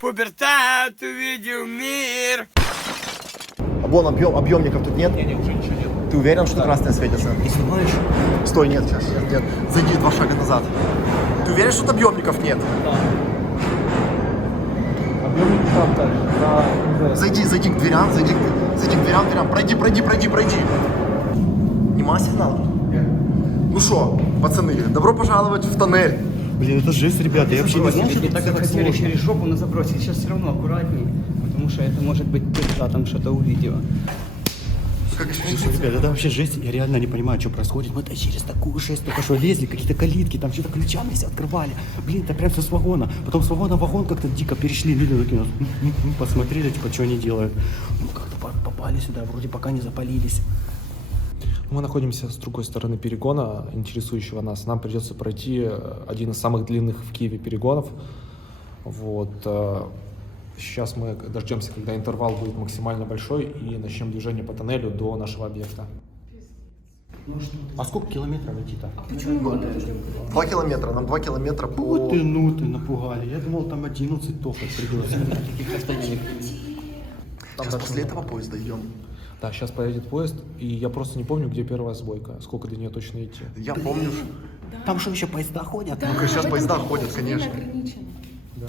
Пубертат увидел мир. А вон объемников тут нет? Не, уже ничего нет. Ты уверен, что красное светится? Ты снимаешь? Стой, нет, сейчас, нет. Зайди 2 шага назад. Ты уверен, что тут объемников нет? Да. Объемник там дальше. Зайди к дверям, зайди к дверям. Пройди. Нема сигнала? Нет. Ну что, пацаны, добро пожаловать в тоннель. Блин, это жесть, ребята, я вообще не знал, что Если тут так всё так хотели сложно. через жопу на забросе, сейчас все равно аккуратней, потому что это может быть ты там что-то увидела. Слушай, ребят, это вообще жесть, я реально не понимаю, что происходит. Мы через такую жесть только что лезли, какие-то калитки, там что-то ключами все открывали. Блин, так прям все с вагона. Потом с вагона в вагон как-то дико перешли, люди такие, посмотрели, типа, что они делают. Ну, как-то попали сюда, вроде пока не запалились. Мы находимся с другой стороны перегона, интересующего нас. Нам придется пройти один из самых длинных в Киеве перегонов. Вот. Сейчас мы дождемся, когда интервал будет максимально большой, и начнем движение по тоннелю до нашего объекта. А сколько километров идти-то? 2 километра, нам 2 километра по... Вот ты, ну ты напугали. Я думал, там 11 только придется. Сейчас после этого поезда идем. Да, сейчас поедет поезд, и я просто не помню, где первая сбойка, сколько до нее точно идти. Я помню, что... Там что, еще поезда ходят? Ну-ка, сейчас поезда ходят, конечно. Да.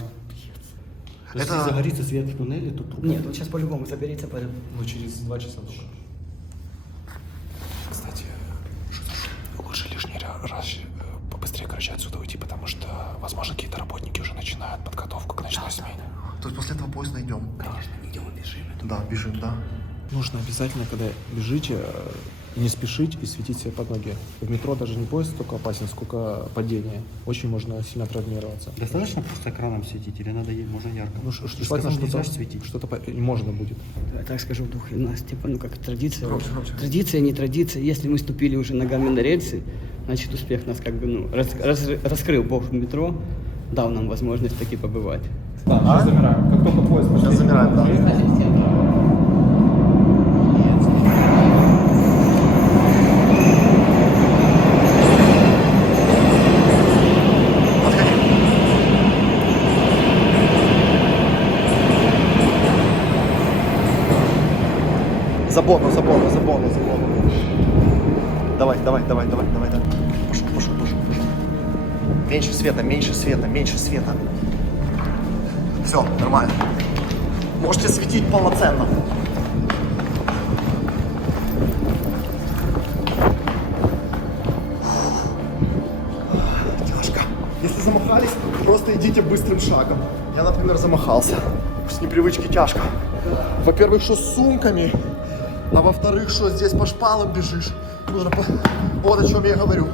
Если загорится свет в туннеле, то труп. Нет, он сейчас по-любому заберется по... Ну, через 2 часа только. Кстати, лучше лишний раз побыстрее, короче, отсюда уйти, потому что, возможно, какие-то работники уже начинают подготовку к ночной смене. То есть после этого поезда идем? Конечно, идем и бежим. Да, бежим, да. Нужно обязательно, когда бежите, не спешить и светить себе под ноги. В метро даже не поезд столько опасен, сколько падение. Очень можно сильно травмироваться. Достаточно просто экраном светить или надо можно ярко? Ну, желательно что-то что-то светить. что-то можно будет. Я так скажу, в духе у нас, типа, ну как традиция. Громче. Традиция, не традиция. Если мы ступили уже ногами на рельсы, значит успех нас как бы, ну, раскрыл Бог в метро, дал нам возможность таки побывать. Да, сейчас замираем. Как только поезд Сейчас замираем, да. Заборно. Давай. Пошел. Меньше света. Все, нормально. Можете светить полноценно. Тяжко. Если замахались, просто идите быстрым шагом. Я, например, замахался. С непривычки тяжко. Во-первых, что с сумками, а во-вторых, что здесь по шпалам бежишь. Нужно вот о чем я говорю.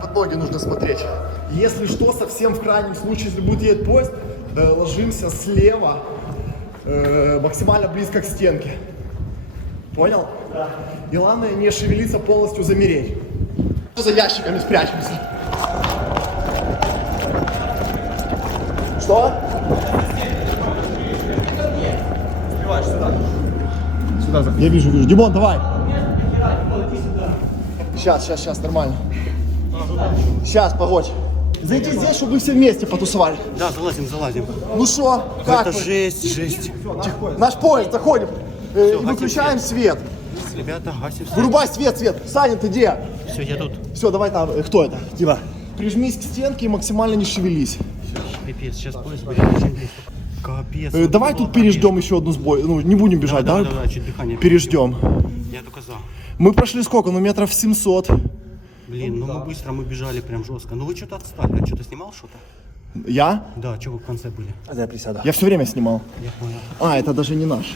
Под ноги нужно смотреть. Если что, совсем в крайнем случае, если будет ехать поезд, ложимся слева, максимально близко к стенке. Понял? Да. И главное не шевелиться, полностью замереть. За ящиками спрячемся. Что? Успеваешь сюда. Сюда заходи. Я вижу. Димон, давай. Сейчас, нормально. Сейчас, погодь. Зайди здесь, чтобы вы все вместе потусовали. Да, залазим. Ну что, как Это вы? жесть. Наш поезд, заходим. И выключаем свет. Ребята, гасим свет. Вырубай свет. Саня, ты где? Все, я тут. Все, давай там. Кто это? Дима. Прижмись к стенке и максимально не шевелись. Пипец, сейчас поезд будет очень близко. Капец. Давай тут переждем еще одну сбой. Ну, не будем бежать, да? Да, чуть дыхание. Переждем. Я только за. Мы прошли сколько? Ну, метров 700. Блин, ну мы быстро, мы бежали прям жестко. Ну вы что-то отстали, а что-то снимал что-то? Я? Да, что вы в конце были? Я присяду. Я все время снимал. Я понял. А, это даже не наш.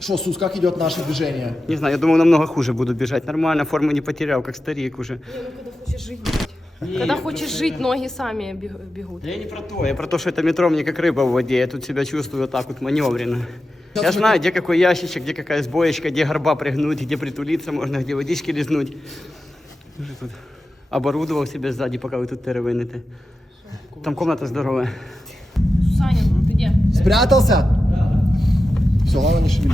Что, Сус, как идет наше движение? Не знаю, я думаю, намного хуже буду бежать. Нормально, форму не потерял, как старик уже. Когда хочешь жить, блядь. Когда хочешь жить, ноги сами бегут. Я не про то, я про то, что это метро мне как рыба в воде. Я тут себя чувствую вот так вот маневренно. Я знаю, где какой ящичек, где какая сбоечка, где горба пригнуть, где притулиться можно, где водички лизнуть. Уже тут оборудовал себя сзади, пока вы тут теревените. Там комната здоровая. Саня, ты где? Спрятался? Да. Все, ладно, не шевелись.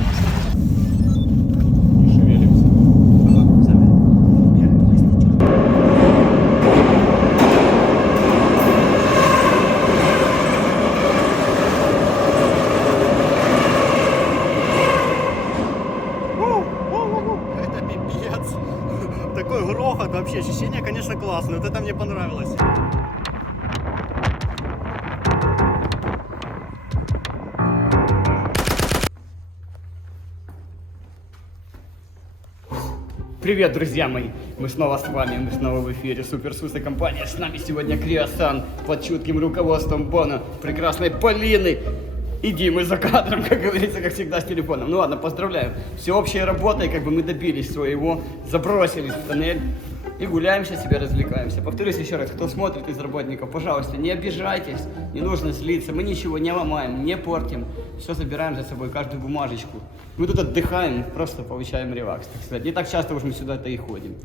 вообще ощущение, конечно, классное. Вот это мне понравилось. Привет, друзья мои! Мы снова с вами, мы снова в эфире. Супер Сус и компания. С нами сегодня Криосан под чутким руководством Бона, прекрасной Полины и Димы за кадром, как говорится, как всегда, с телефоном. Ну ладно, поздравляем. Всеобщей работой, как бы мы добились своего, забросились в тоннель и гуляем сейчас, себя развлекаемся. Повторюсь еще раз, кто смотрит из работников, пожалуйста, не обижайтесь, не нужно злиться, мы ничего не ломаем, не портим, все забираем за собой, каждую бумажечку. Мы тут отдыхаем, просто получаем релакс, так сказать. Не так часто уж мы сюда-то и ходим.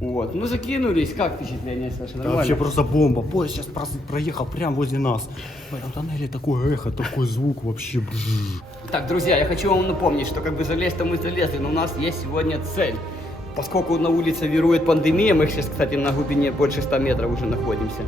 Вот, ну закинулись, как впечатление, Саша, нормально? Вообще просто бомба. Поезд сейчас проехал прямо возле нас. В этом тоннеле такое эхо, такой звук вообще. Так, друзья, я хочу вам напомнить, что как бы залезть-то мы залезли, но у нас есть сегодня цель. Поскольку на улице вирует пандемия, мы сейчас, кстати, на глубине больше 100 метров уже находимся,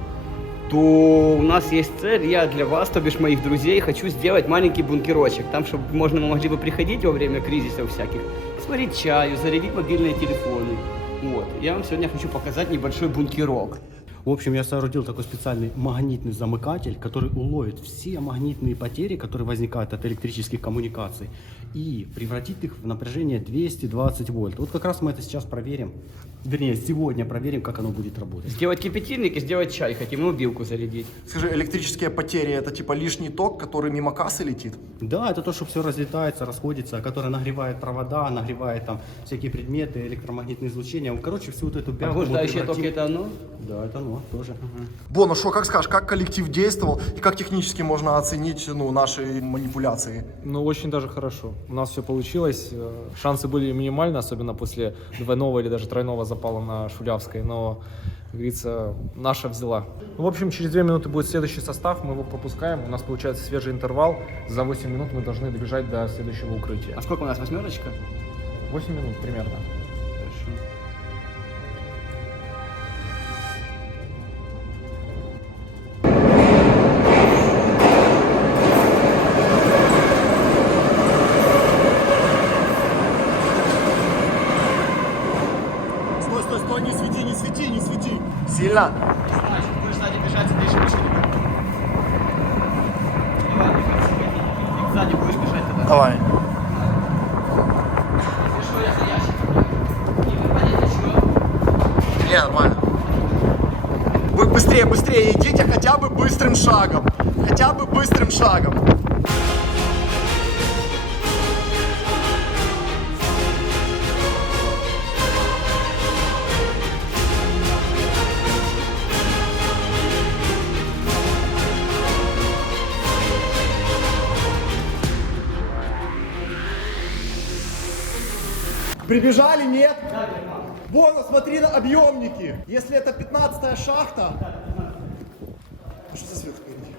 то у нас есть цель, я для вас, то бишь моих друзей, хочу сделать маленький бункерочек, там, чтобы мы могли бы приходить во время кризисов всяких, сварить чаю, зарядить мобильные телефоны. Вот, я вам сегодня хочу показать небольшой бункерок. В общем, я соорудил такой специальный магнитный замыкатель, который уловит все магнитные потери, которые возникают от электрических коммуникаций, и превратит их в напряжение 220 вольт. Вот как раз мы это сейчас проверим. Вернее, сегодня проверим, как оно будет работать. Сделать кипятильник и сделать чай хотим, и мобилку зарядить. Скажи, электрические потери это типа лишний ток, который мимо кассы летит? Да, это то, что все разлетается, расходится, которое нагревает провода, нагревает там всякие предметы, электромагнитные излучения. Короче, всю вот эту бяку. Охлаждающие токи это оно? Да, это оно тоже. Бо, ну что, как скажешь, как коллектив действовал и как технически можно оценить наши манипуляции? Ну, очень даже хорошо. У нас все получилось. Шансы были минимальны, особенно после двойного или даже тройного запала на Шулявской. Но, как говорится, наша взяла. Ну, в общем, через 2 минуты будет следующий состав. Мы его пропускаем. У нас получается свежий интервал. За 8 минут мы должны добежать до следующего укрытия. А сколько у нас, 8? 8 минут примерно. Хорошо. Стой, не свети. Сильно? Значит, будешь сзади бежать, ты еще выше. Сзади будешь бежать тогда. Давай. Если что, я за ящик. Не выпадет ничего. Не, нормально. Вы быстрее идите хотя бы быстрым шагом. Прибежали, нет? Бону, смотри на объемники. Если это 15-я шахта... А что за свет впереди?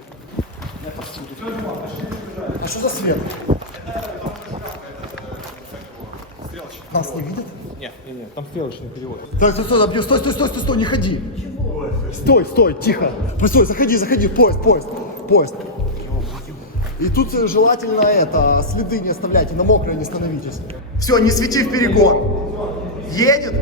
А что за свет? Нас не видят? Нет, там стрелочный перевод. Стой, не ходи. Стой, тихо. Стой, заходи, поезд. И тут желательно следы не оставляйте, на мокрое не становитесь. Все, не свети в перегон. Едет?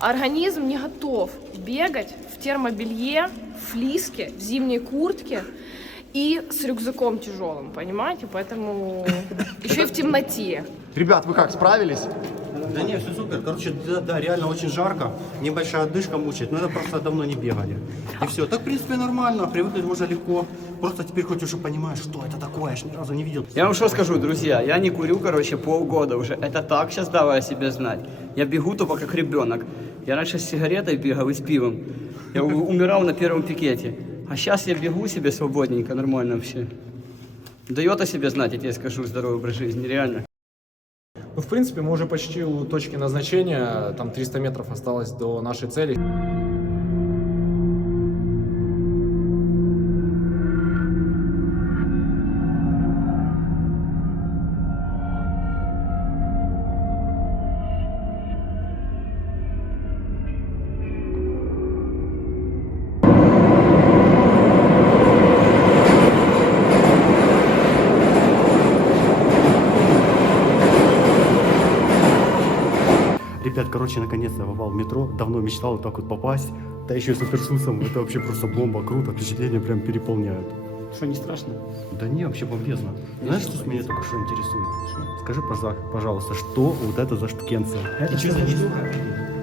Организм не готов бегать в термобелье, в флиске, в зимней куртке и с рюкзаком тяжелым, понимаете? Поэтому еще и в темноте. Ребят, вы как, справились? Да не, все супер. Короче, да, реально очень жарко. Небольшая отдышка мучает, но это просто давно не бегали. И все. Так, в принципе, нормально. Привыкнуть можно легко. Просто теперь хоть уже понимаешь, что это такое. Я ж ни разу не видел. Я вам что скажу, друзья, я не курю, полгода уже. Это так сейчас дало о себе знать. Я бегу тупо как ребенок. Я раньше с сигаретой бегал и с пивом. Я умирал на первом пикете. А сейчас я бегу себе свободненько, нормально вообще. Дает о себе знать, я тебе скажу, здоровый образ жизни, реально. Ну, в принципе, мы уже почти у точки назначения. Там 300 метров осталось до нашей цели. Ребят, короче, наконец-то попал в метро. Давно мечтал вот так вот попасть. Да еще и с оперсусом. Это вообще просто бомба, круто. Впечатления прям переполняют. Что, не страшно? Да не, вообще бомбезно. Знаешь, что меня только что интересует? Скажи, пожалуйста, что вот это за штукенция? Это что за штука?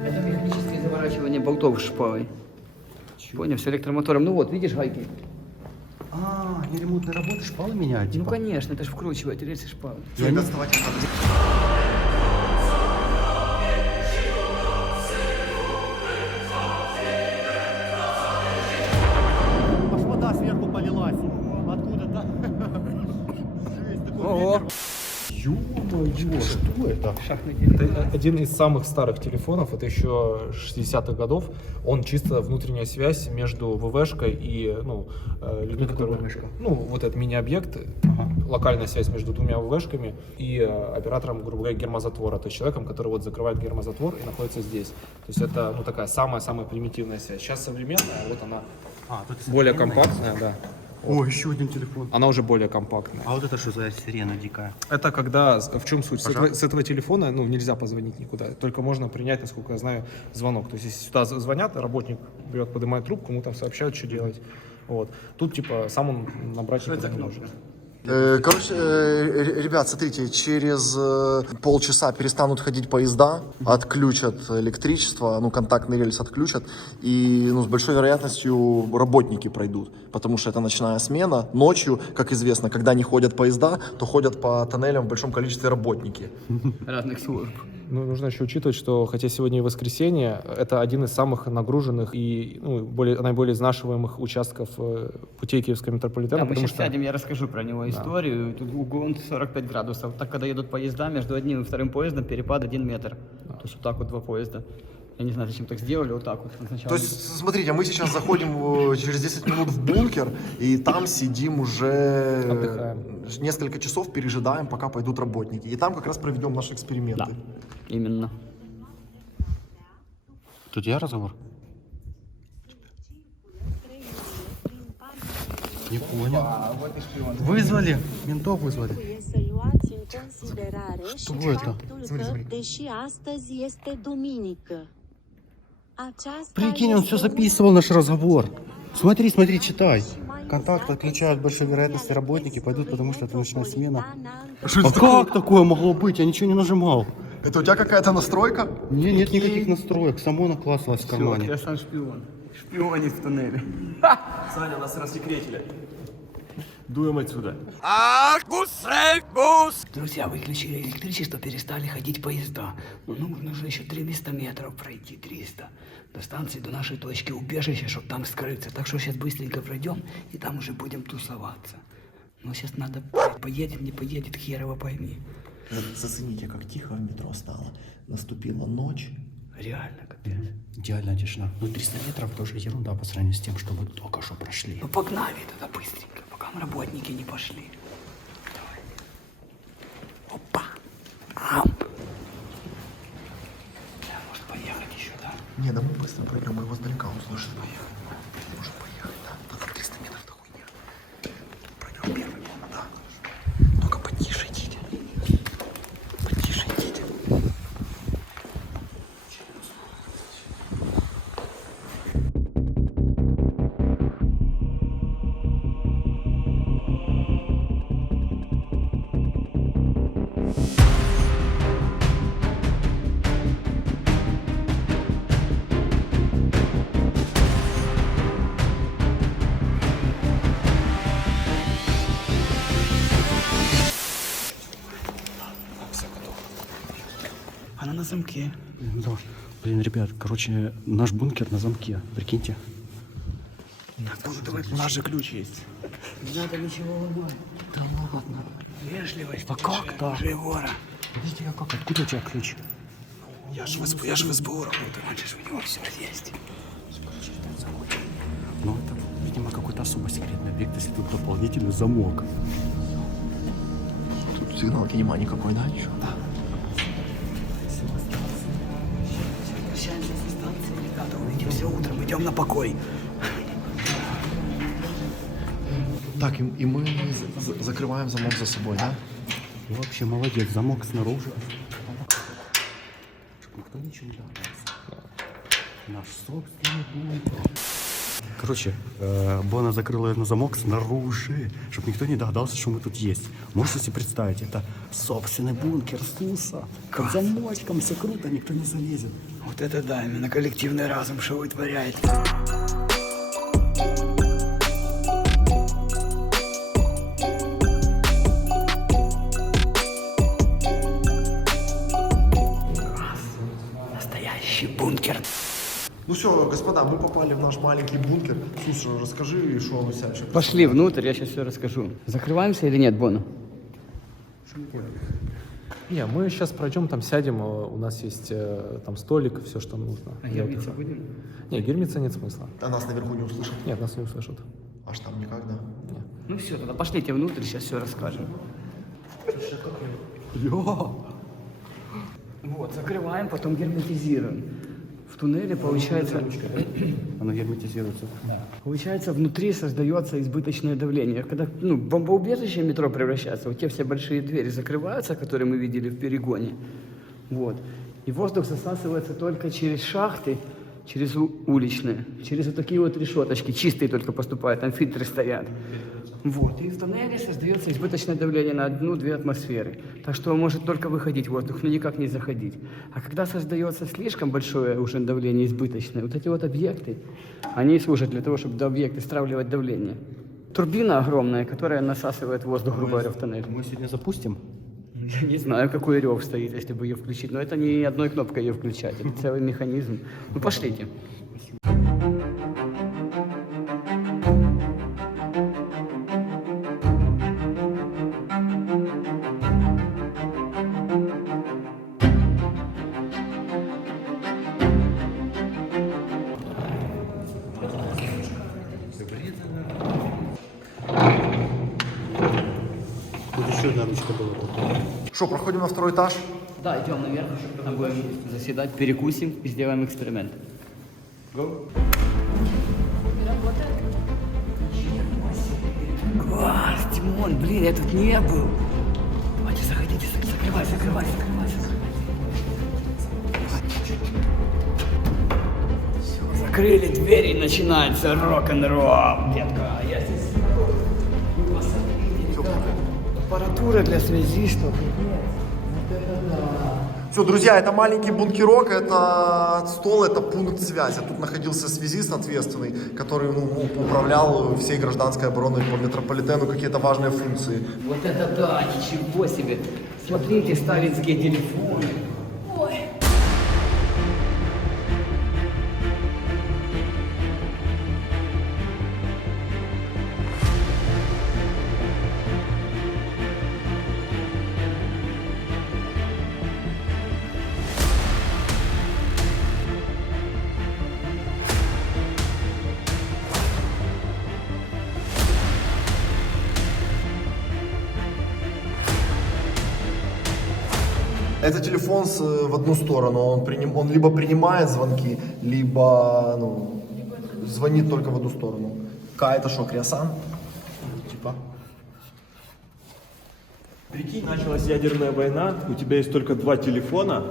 Это механическое заворачивание болтов шпалой. Понял, с электромотором. Ну вот, видишь гайки? А, не ремонтной работы, шпалы меняют, Ну типа? конечно, это же вкручивает рельсы шпалы. Всё, ребят, вставайте надо. Аж вода сверху полилась. Откуда-то. Ого! Ё-моё, что это? Это один из самых старых телефонов, это еще 60-х годов. Он чисто внутренняя связь между ВВшкой и людьми, которые... Ну, вот этот мини-объект, локальная связь между двумя ВВшками и оператором, грубо говоря, гермозатвора. То есть человеком, который вот закрывает гермозатвор и находится здесь. То есть это такая самая-самая примитивная связь. Сейчас современная, вот она более компактная, да. О, еще один телефон. Она уже более компактная. А вот это что за сирена дикая? Это когда, в чем суть? С этого телефона нельзя позвонить никуда, только можно принять, насколько я знаю, звонок. То есть если сюда звонят, работник берет, поднимает трубку, ему там сообщают, что делать. Вот. Тут типа сам он набрать никуда не может. Короче, ребят, смотрите, через полчаса перестанут ходить поезда, отключат электричество, контактный рельс отключат, и с большой вероятностью работники пройдут, потому что это ночная смена. Ночью, как известно, когда не ходят поезда, то ходят по тоннелям в большом количестве работники. Разных служб. Нужно еще учитывать, что хотя сегодня и воскресенье, это один из самых нагруженных и наиболее изнашиваемых участков путей Киевского метрополитена. Да, мы потому сейчас что... сядем, я расскажу про него историю. Тут угон 45 градусов. Так, когда едут поезда, между одним и вторым поездом перепад 1 метр. То есть вот так вот два поезда. Я не знаю, зачем так сделали, вот так вот. Сначала... То есть, смотрите, мы сейчас заходим через 10 минут в бункер, и там сидим уже Отдыхаем. Несколько часов, пережидаем, пока пойдут работники. И там как раз проведем наши эксперименты. Да, именно. Тут я разговор? Не понял. Вызвали? Ментов вызвали? Trebuie să luați în considerare și Что это? faptul că, deși astăzi este duminică, aceasta Прикинь, он все este записывал наш разговор. Смотри, смотри, читай. Контакт отключают, большой вероятности работники пойдут, потому что это ночная смена. А как такое могло быть? Я ничего не нажимал. Это у тебя какая-то настройка? Нет никаких настроек, само наклассалось в Всё, кармане. я сам шпион. Шпионит в туннеле. Саня, нас рассекретили. Дуем отсюда. Аркус! Друзья, выключили электричество, перестали ходить поезда. Но нужно же еще 300 метров пройти, 300. До станции, до нашей точки убежища, чтобы там скрыться. Так что сейчас быстренько пройдем, и там уже будем тусоваться. Но сейчас надо, поедет, не поедет, хер его пойми. Зацените, как тихо в метро стало. Наступила ночь. Реально, капец. Идеальная тишина. Ну 300 метров тоже ерунда по сравнению с тем, что мы только что прошли. Ну погнали тогда быстренько, пока работники не пошли. Давай. Опа. Ам. Да, может поехать еще, да? Не, да мы быстро пройдем, мы его сдалека услышим. Может поехать, да. Там 300 метров до хуйня. Пройдем первый, да. Только потише идите. Потише идите. Она на замке. Да. Блин, ребят, короче, наш бункер на замке, прикиньте. У нас же ключ есть. Не надо ничего ломать. Да ладно. Вежливость. А как так? Живора. Подожди, а как? Откуда у тебя ключ? Я же в СБУ работаю. Он же у него все есть. Ну, это, видимо, какой-то особо секретный объект, если тут дополнительный замок. Тут сигналки нема никакой, да, ничего? Прощаемся со станцией, ребята. Увидимся утром. Идем на покой. Так, и мы закрываем замок за собой, да? Ну, вообще молодец, замок снаружи. Никто ничего не догадался. Наш собственный бункер. Короче, Бона закрыла ее на замок снаружи, чтобы никто не догадался, что мы тут есть. Можете себе представить, это собственный бункер Суса. Под замочком все круто, никто не залезет. Вот это да, именно коллективный разум, что вытворяет. Настоящий бункер. Ну все, господа, мы попали в наш маленький бункер. Слушай, расскажи, что у тебя еще. Пошли внутрь, я сейчас все расскажу. Закрываемся или нет, Бона? Не, мы сейчас пройдем, там сядем, у нас есть там столик, все, что нужно. А гермиться будем? Не, гермиться нет смысла. А нас наверху не услышат? Нет, нас не услышат. Аж там никогда. Ну все, тогда пошлите внутрь, сейчас все расскажем. Вот, закрываем, потом герметизируем. В туннеле получается... Оно герметизируется. Получается, внутри создается избыточное давление. Когда бомбоубежище метро превращается, вот те все большие двери закрываются, которые мы видели в перегоне. Вот. И воздух засасывается только через шахты, через уличные, через вот такие вот решеточки, чистые только поступают, там фильтры стоят. Вот. И в тоннеле создается избыточное давление на 1-2 атмосферы. Так что может только выходить воздух, но никак не заходить. А когда создается слишком большое уже давление избыточное, вот эти вот объекты, они служат для того, чтобы до объекта стравливать давление. Турбина огромная, которая насасывает воздух, грубо говоря, в тоннель. Мы сегодня запустим? Я не знаю, какой рев стоит, если бы ее включить, но это не одной кнопкой ее включать, это целый механизм. Ну, пошлите. Тут еще одна ручка была. Что, проходим на второй этаж? Да, идем наверх, там будем заседать, перекусим и сделаем эксперимент. Класс, Тимон, блин, я тут не был. Давайте, заходите, закрывай. Все, закрыли двери и начинается рок-н-ролл, детка. Я здесь... Аппаратура для связистов. Все, друзья, это маленький бункерок, это стол, это пункт связи. Тут находился связист ответственный, который управлял всей гражданской обороной по метрополитену, какие-то важные функции. Вот это да, ничего себе. Смотрите, сталинские телефоны. Ой. Это телефон в одну сторону, он либо принимает звонки, либо звонит только в одну сторону. Это что, Криосан? Типа. Прикинь, началась ядерная война, у тебя есть только 2 телефона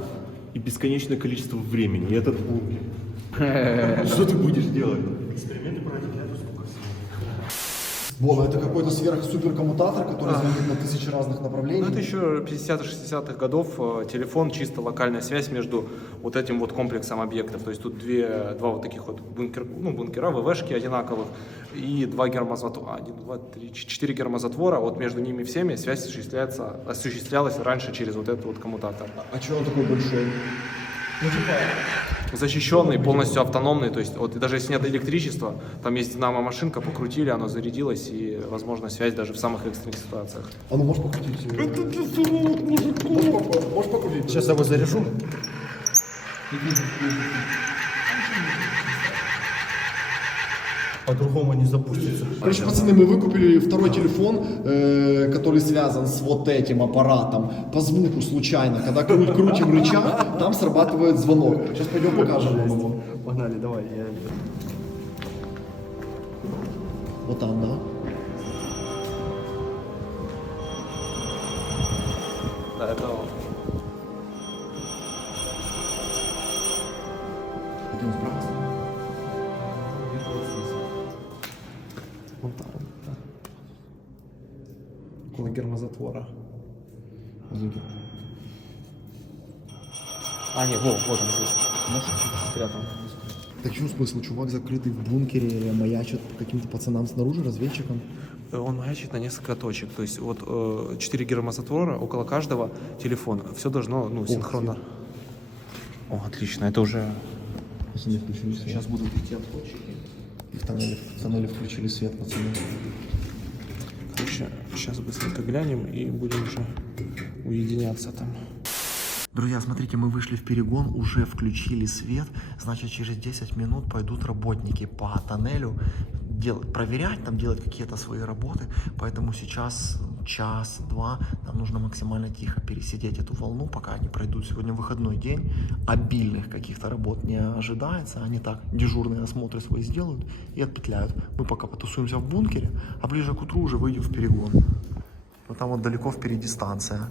и бесконечное количество времени. И этот бункер. Что ты будешь делать? Эксперименты проводить, сколько? Вова, это какой-то сверх-суперкоммутатор, который звонит на 1000 разных направлений. Ну, это еще 50-60-х годов телефон, чисто локальная связь между вот этим вот комплексом объектов. То есть тут два вот таких вот бункера, ВВшки одинаковых и 2 гермозатвора, 1, 2, 3, 4 гермозатвора. Вот между ними всеми связь осуществлялась раньше через вот этот вот коммутатор. А что он такой большой? Защищенный, полностью автономный, то есть вот даже если нет электричества, там есть динамо-машинка, покрутили, оно зарядилось, и возможна связь даже в самых экстренных ситуациях. А ну можешь покрутить? Можешь покрутить? Сейчас я его заряжу. По-другому не запустится. Короче, пацаны, мы выкупили второй телефон, который связан с вот этим аппаратом. По звуку случайно, когда крутим рычаг, там срабатывает звонок. Сейчас пойдем покажем вам его. Погнали, давай. Вот там, да? Да, это он. Вот там. Да. Около гермозатвора. А, не, вот он здесь. Может, спрятал. Так в чем смысл? Чувак закрытый в бункере, маячит каким-то пацанам снаружи, разведчикам. Он маячит на несколько точек. То есть вот 4 гермозатвора, около каждого телефона. Все должно, ну, синхронно. О, отлично, это уже... Сейчас будут идти отходчики. И в тоннеле включили свет, пацаны. Короче, сейчас быстренько глянем и будем уже уединяться там. Друзья, смотрите, мы вышли в перегон, уже включили свет, значит, через 10 минут пойдут работники по тоннелю проверять, там делать какие-то свои работы, поэтому сейчас час-два нам нужно максимально тихо пересидеть эту волну, пока они пройдут. Сегодня выходной день, обильных каких-то работ не ожидается, они так дежурные осмотры свои сделают и отпетляют. Мы пока потусуемся в бункере, а ближе к утру уже выйдем в перегон. Вот там вот далеко впереди станция.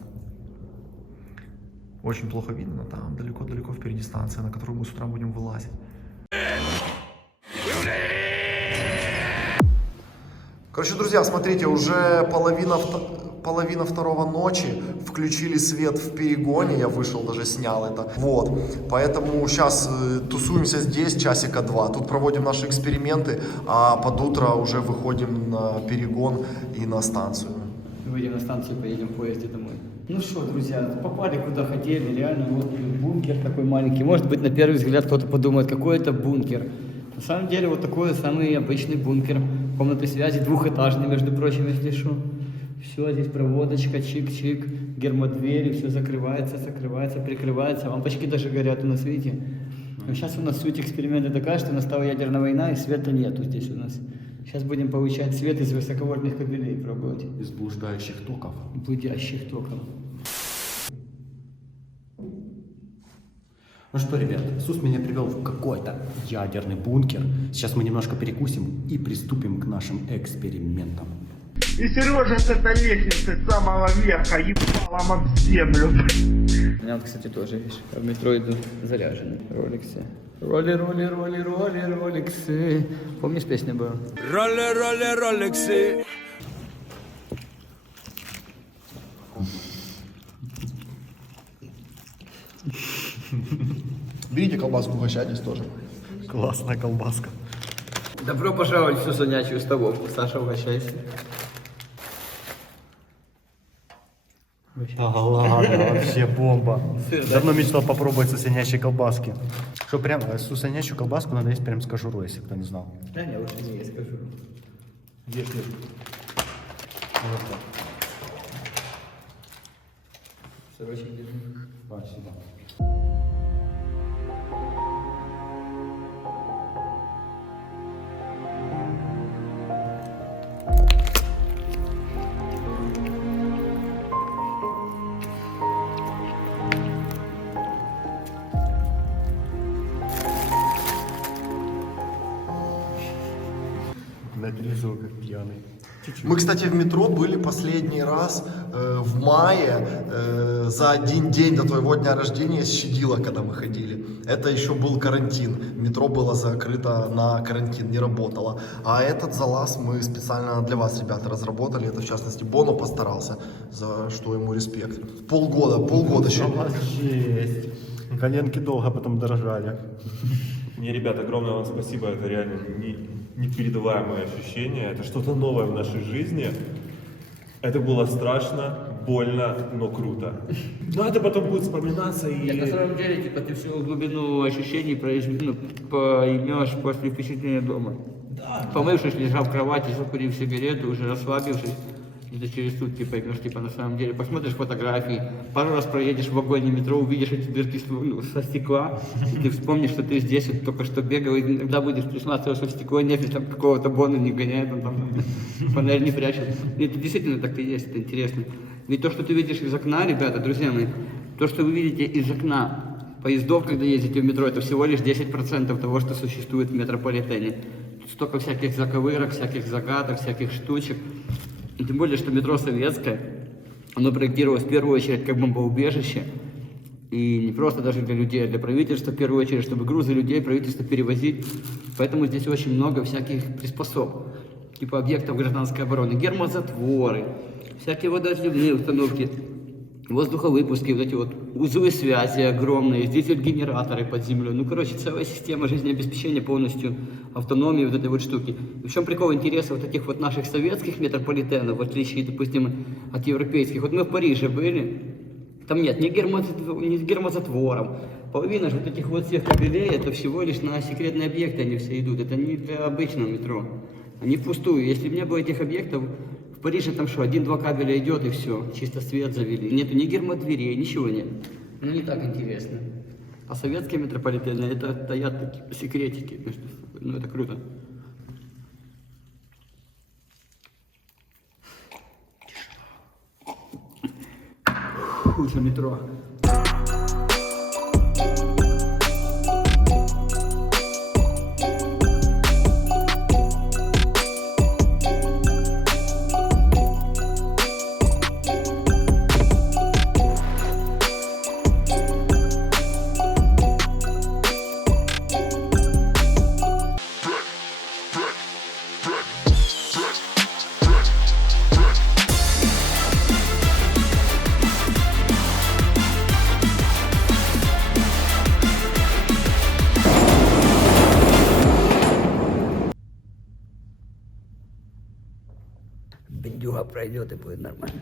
Очень плохо видно, но там далеко-далеко впереди станция, на которую мы с утра будем вылазить. Короче, друзья, смотрите, уже половина второго ночи, включили свет в перегоне, я вышел, даже снял это. Вот, поэтому сейчас тусуемся здесь часика два, тут проводим наши эксперименты, а под утро уже выходим на перегон и на станцию. Выйдем на станцию, поедем в поезде домой. Ну что, друзья, попали куда хотели, реально, вот бункер такой маленький. Может быть, на первый взгляд кто-то подумает, какой это бункер. На самом деле, вот такой самый обычный бункер. Комнаты связи двухэтажный, между прочим, если что. Все, здесь проводочка, чик-чик, гермодвери, все закрывается, прикрывается. Лампочки даже горят у нас, видите? Но сейчас у нас суть эксперимента такая, что настала ядерная война, и света нету здесь у нас. Сейчас будем получать свет из высоковольтных кабелей, пробовать. Из блуждающих токов. Блудящих токов. Ну что, ребят, Сус меня привел в какой-то ядерный бункер. Сейчас мы немножко перекусим и приступим к нашим экспериментам. И Сережа с этой лестницы с самого верха ебалом об землю. У меня, кстати, тоже, видишь, в метро идут заряжены роликсы. Роликсы. Помнишь, песня была? Роликсы. Берите колбаску, угощайтесь тоже. Классная колбаска. Добро пожаловать в всю сонячую столовку. Саша, угощайся. Ага, ладно, вообще бомба. Давно мечтал попробовать сусенячие колбаски. Что прям сусенячую колбаску надо есть прям с кожурой, если кто не знал. Да, не, лучше не есть, скажу. Ешь. Вот так. Сырочек держи. Спасибо. Надрезал как пьяный. Мы, кстати, в метро были последний раз в мае, за один день до твоего дня рождения, щадило, когда мы ходили. Это еще был карантин. Метро было закрыто на карантин, не работало. А этот залаз мы специально для вас, ребята, разработали. Это, в частности, Боно постарался, за что ему респект. Полгода еще. Жесть. Коленки долго потом дрожали. Не, ребят, огромное вам спасибо, это реально непередаваемое ощущение, это что-то новое в нашей жизни. Это было страшно, больно, но круто. Но это потом будет вспоминаться и... Нет, на самом деле, типа, ты всю глубину ощущений поймешь после впечатления дома. Да. Помывшись, лежав в кровати, закурив сигарету, уже расслабившись, где-то через сутки поймешь, типа, на самом деле, посмотришь фотографии, пару раз проедешь в вагоне метро, увидишь эти дырки со стекла, и ты вспомнишь, что ты здесь вот только что бегал, и иногда будешь признаться, что в стекло нет, и там какого-то Бона не гоняет, он там фонарь не прячет. И это действительно так и есть, это интересно. Ведь то, что ты видишь из окна, ребята, друзья мои, то, что вы видите из окна поездов, когда ездите в метро, это всего лишь 10% того, что существует в метрополитене. Тут столько всяких заковырок, всяких загадок, всяких штучек. И тем более, что метро советское, оно проектировалось в первую очередь как бомбоубежище. И не просто даже для людей, а для правительства в первую очередь, чтобы грузы людей правительство перевозить Поэтому здесь очень много всяких приспособ, типа объектов гражданской обороны, гермозатворы, всякие водоотливные установки, воздуховыпуски, вот эти вот узлы связи огромные, дизель-генераторы под землей. Ну, короче, целая система жизнеобеспечения полностью автономии вот этой вот штуки. И в чем прикол интереса вот этих вот наших советских метрополитенов, в отличие, допустим, от европейских. Вот мы в Париже были, там нет ни гермозатворов. Половина же вот этих вот всех кабелей, это всего лишь на секретные объекты они все идут. Это не для обычного метро. Они впустую. Если бы не было этих объектов, в Париже там что, 1-2 кабеля идет и все. Чисто свет завели. Нету ни гермодверей, ничего нет. Ну не так интересно. А советские метрополитены, это таят такие секретики между собой. Ну это круто. Фу, за метро. Бендюга пройдет и будет нормально.